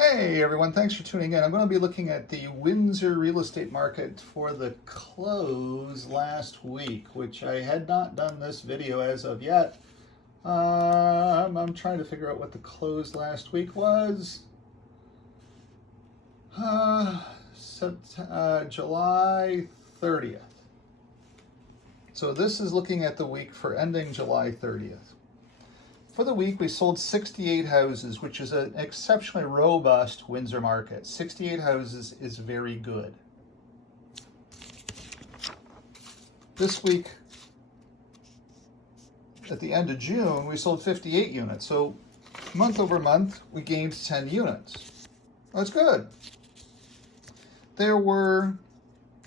Hey everyone, thanks for tuning in. I'm going to be looking at the Windsor real estate market for the close last week, which I had not done this video as of yet. I'm trying to figure out what the close last week was. July 30th. So this is looking at the week for ending July 30th. For the week, we sold 68 houses, which is an exceptionally robust Windsor market. 68 houses is very good. This week, at the end of June, we sold 58 units. So month over month, we gained 10 units. That's good. There were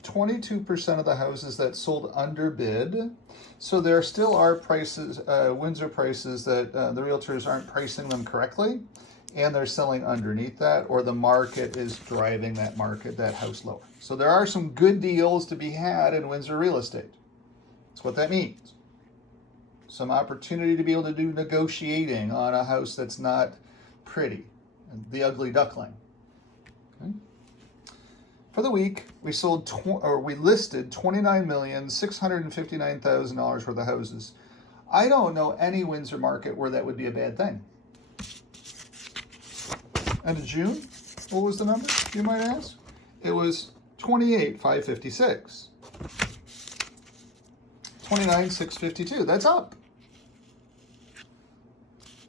22% of the houses that sold under bid. So there still are prices, Windsor prices that the realtors aren't pricing them correctly, and they're selling underneath that, or the market is driving that house lower. So there are some good deals to be had in Windsor real estate. That's what that means. Some opportunity to be able to do negotiating on a house that's not pretty, the ugly duckling. Okay. For the week, we listed $29,659,000 worth of houses. I don't know any Windsor market where that would be a bad thing. End of June, what was the number, you might ask? It was 28,556. 29,652. That's up.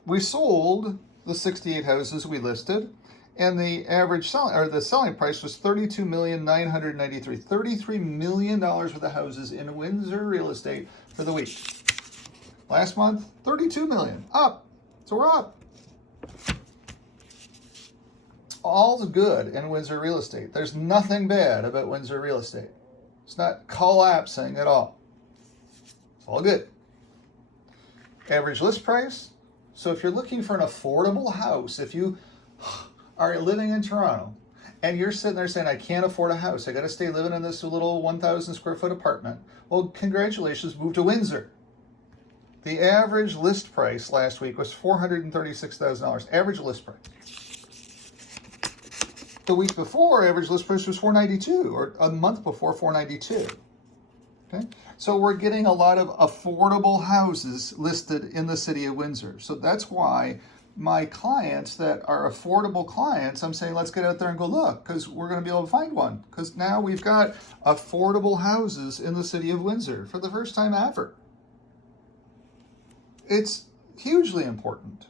We sold the 68 houses we listed, and the average selling price was $32,993,000. $33 million worth of houses in Windsor real estate for the week. Last month, $32 million, up. So we're up. All's good in Windsor real estate. There's nothing bad about Windsor real estate. It's not collapsing at all. It's all good. Average list price. So if you're looking for an affordable house, if you are living in Toronto and you're sitting there saying, I can't afford a house, I got to stay living in this little 1,000 square foot apartment, well, congratulations, move to Windsor. The average list price last week was $436,000. Average list price. The week before, average list price was $492, or a month before, $492. Okay, so we're getting a lot of affordable houses listed in the city of Windsor. So that's why my clients that are affordable clients, I'm saying, let's get out there and go look, because we're going to be able to find one. Because now we've got affordable houses in the city of Windsor for the first time ever. It's hugely important.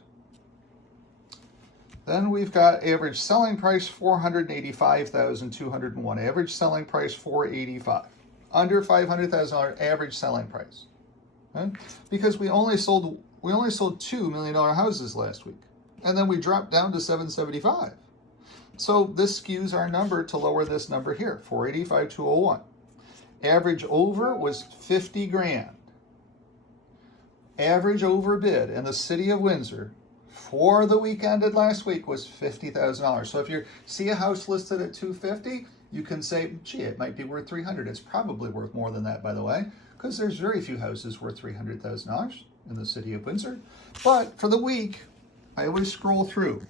Then we've got average selling price, $485,201. Average selling price, $485. Under $500,000 average selling price. Okay? Because we only sold $2 million houses last week. And then we dropped down to $775. So this skews our number to lower this number here, $485,201. Average over was 50 grand. Average overbid in the city of Windsor for the week ended last week was $50,000. So if you see a house listed at $250, you can say, gee, it might be worth $300. It's probably worth more than that, by the way, because there's very few houses worth $300,000 in the city of Windsor. But for the week, I always scroll through.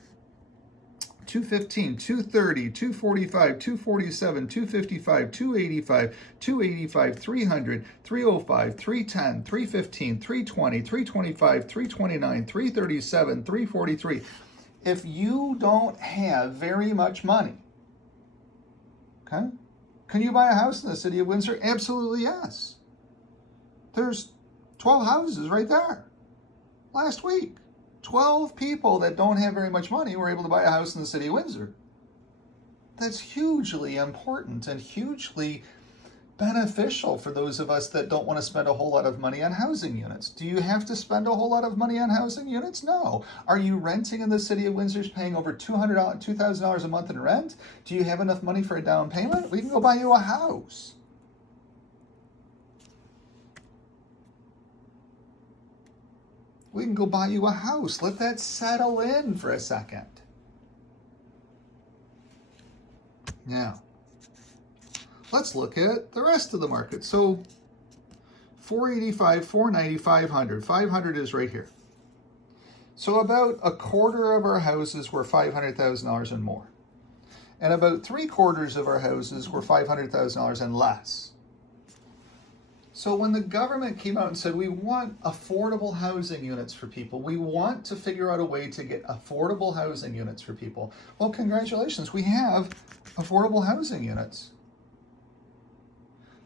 215, 230, 245, 247, 255, 285, 285, 300, 305, 310, 315, 320, 325, 329, 337, 343. If you don't have very much money, okay, can you buy a house in the city of Windsor? Absolutely yes. There's 12 houses right there. Last week, 12 people that don't have very much money were able to buy a house in the city of Windsor. That's hugely important and hugely beneficial for those of us that don't want to spend a whole lot of money on housing units. Do you have to spend a whole lot of money on housing units? No. Are you renting in the city of Windsor, paying over $2,000 a month in rent? Do you have enough money for a down payment? We can go buy you a house. We can go buy you a house. Let that settle in for a second. Now, let's look at the rest of the market. So 485, 490, 500. 500 is right here. So about a quarter of our houses were $500,000 and more. And about 3/4 of our houses were $500,000 and less. So when the government came out and said, we want affordable housing units for people, we want to figure out a way to get affordable housing units for people. Well, congratulations, we have affordable housing units.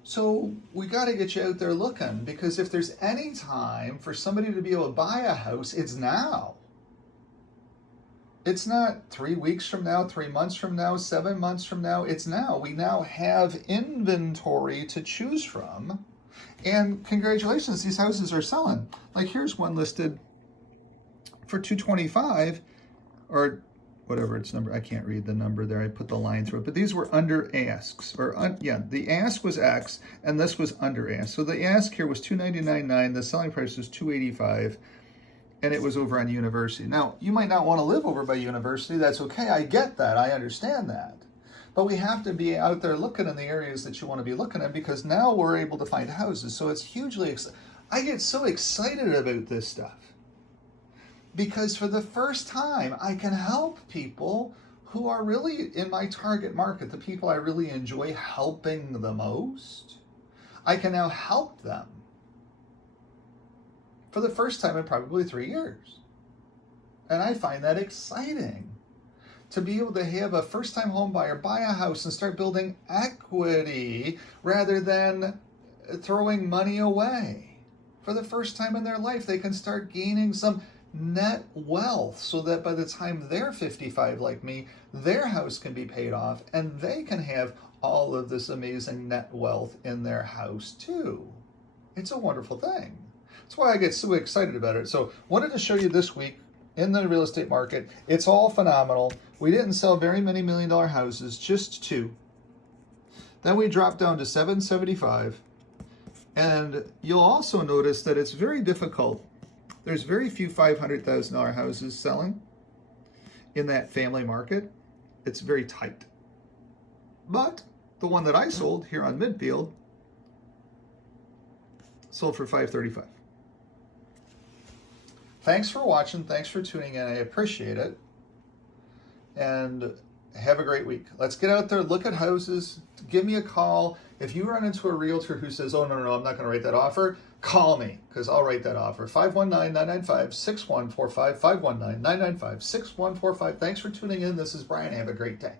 So we got to get you out there looking, because if there's any time for somebody to be able to buy a house, it's now. It's not 3 weeks from now, 3 months from now, 7 months from now. It's now. We now have inventory to choose from. And congratulations, these houses are selling. Like here's one listed for $225, or whatever its number. I can't read the number there. I put the line through it. But these were under asks, the ask was X, and this was under ask. So the ask here was $299.9. The selling price was $285, and it was over on University. Now, you might not want to live over by University. That's okay. I get that. I understand that. But we have to be out there looking in the areas that you want to be looking at, because now we're able to find houses. So it's hugely I get so excited about this stuff, because for the first time, I can help people who are really in my target market, the people I really enjoy helping the most. I can now help them for the first time in probably 3 years. And I find that exciting, to be able to have a first-time home buyer buy a house and start building equity rather than throwing money away. For the first time in their life, they can start gaining some net wealth, so that by the time they're 55 like me, their house can be paid off and they can have all of this amazing net wealth in their house too. It's a wonderful thing. That's why I get so excited about it. So wanted to show you this week in the real estate market. It's all phenomenal. We didn't sell very many $1 million houses, just 2. Then we dropped down to 775. And you'll also notice that it's very difficult. There's very few $500,000 houses selling in that family market. It's very tight. But the one that I sold here on Midfield sold for $535. Thanks for watching. Thanks for tuning in. I appreciate it. And have a great week. Let's get out there, look at houses. Give me a call. If you run into a realtor who says, oh, no, I'm not going to write that offer, call me, because I'll write that offer. 519-995-6145, 519-995-6145. Thanks for tuning in. This is Brian. Have a great day.